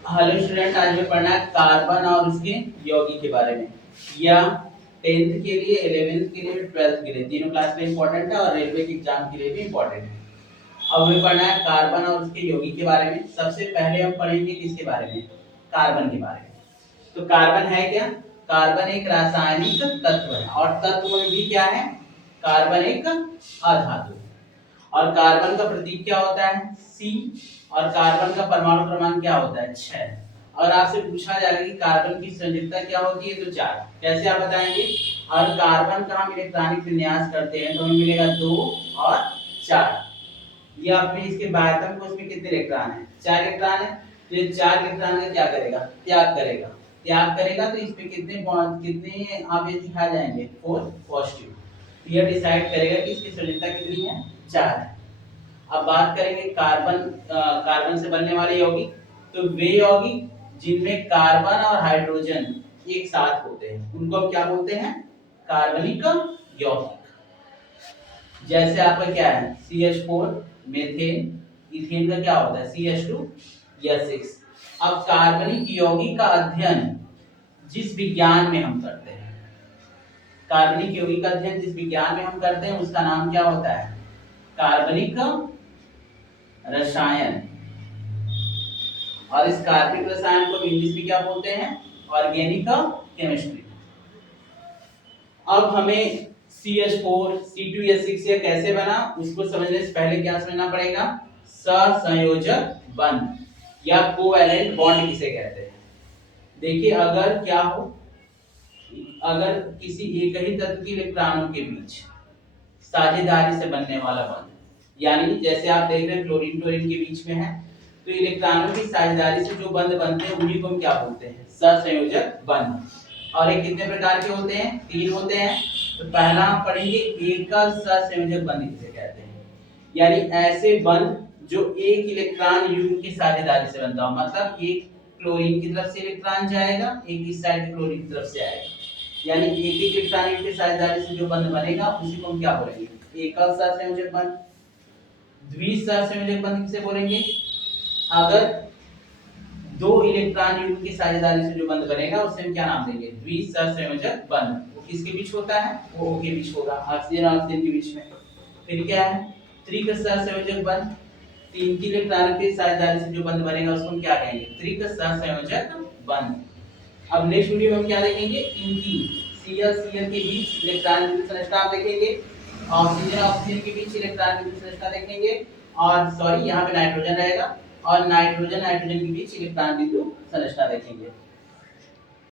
Hello student, आज मैं पढ़ना है कार्बन और उसके यौगिक के बारे में। या 10th के लिए, 11th के लिए, 12th के लिए, तीनों क्लास के लिए इंपॉर्टेंट है और रेलवे के एग्जाम के लिए भी इंपॉर्टेंट है। अब हमें पढ़ना है कार्बन और उसके यौगिक के बारे में। सबसे पहले हम पढ़ेंगे किसके बारे में? कार्बन के बारे में। तो कार्बन है क्या? कार्बन एक रासायनिक तत्व है और तत्व में भी क्या है? कार्बन एक अधातु है। और कार्बन का प्रतीक क्या होता है? सी। और कार्बन का परमाणु क्रमांक क्या होता है? 6। और आपसे पूछा जाएगा कि कार्बन की संयोजकता क्या होती है, तो 4। कैसे आप बताएंगे? और कार्बन का हम इलेक्ट्रॉनिक विन्यास करते हैं तो हमें मिलेगा 2 और 4। ये आपने इसके बायतम कोष में कितने इलेक्ट्रॉन है? 4 इलेक्ट्रॉन है। तो ये 4 इलेक्ट्रॉन का क्या करेगा? त्याग करेगा। त्याग करेगा तो इस पे कितने बॉन्ड, कितने आप ये दिखा जाएंगे? 4 पॉजिटिव। यह डिसाइड करेगा कि इसकी संयोजकता कितनी है? 4 है। अब बात करेंगे कार्बन से बनने वाले यौगिक। तो वे यौगिक जिनमें कार्बन और हाइड्रोजन एक साथ होते हैं उनको हम क्या बोलते हैं? कार्बनिक यौगिक। जैसे आपका क्या है? CH4, methane. इथेन का क्या होता है? CH2, अब कार्बनिक यौगिक का अध्ययन जिस विज्ञान में हम करते हैं, कार्बनिक यौगिक का अध्ययन जिस विज्ञान में हम करते हैं उसका नाम क्या होता है? कार्बनिक रसायन। और इस कार्बनिक रसायन को इंग्लिश में क्या बोलते हैं? Organic chemistry. अब हमें CH4, C2S6 ये कैसे बना उसको समझने से पहले क्या समझना पड़ेगा? सहसंयोजक बंध या कोवैलेंट बॉन्ड किसे कहते हैं। देखिए, अगर क्या हो, अगर किसी एक ही तत्व के इलेक्ट्रॉनों के बीच साझेदारी से बनने वाला बंध, यानी जैसे आप देख रहे हैं क्लोरीन क्लोरीन के बीच में है, तो इलेक्ट्रॉनों की साझेदारी से जो बंध बनते हैं उन्हीं को हम क्या बोलते हैं? सहसंयोजक बंध। और ये कितने प्रकार के होते हैं? 3 होते हैं। तो पहला हम पढ़ेंगे एकल सहसंयोजक बंध किसे कहते हैं, यानी ऐसे बंध जो एक इलेक्ट्रॉन युग्म की साझेदारी से बनता हो। मतलब एक क्लोरीन की तरफ से इलेक्ट्रॉन जाएगा, एक इस साइड क्लोरीन की तरफ से आएगा, यानी एक ही इलेक्ट्रॉन युग्म की साझेदारी से जो बंध बनेगा उसी को हम क्या बोलेंगे? एकल सहसंयोजक बंध। द्विसहसंयोजक बंध किसे बोलेंगे? अगर 2 इलेक्ट्रॉन युग्म की साझेदारी से जो बंध बनेगा उसे हम क्या नाम देंगे? द्विसहसंयोजक बंध। वो किसके बीच होता है? वो O के बीच होगा, ऑक्सीजन और ऑक्सीजन के बीच में। फिर क्या है? त्रिसहसंयोजक बंध। 3 की इलेक्ट्रॉन की साझेदारी से जो बंध बनेगा उसको हम क्या कहेंगे? त्रिसहसंयोजक बंध। अब नेक्स्ट वीडियो में हम क्या देखेंगे? इनकी Cl के बीच इलेक्ट्रॉन की संरचना आप देखेंगे, ऑक्सीजन ऑक्सीजन के बीच इलेक्ट्रॉन की संरचना देखेंगे, और सॉरी यहाँ पे नाइट्रोजन रहेगा, और नाइट्रोजन नाइट्रोजन के बीच इलेक्ट्रॉन बिंदु संरचना देखेंगे।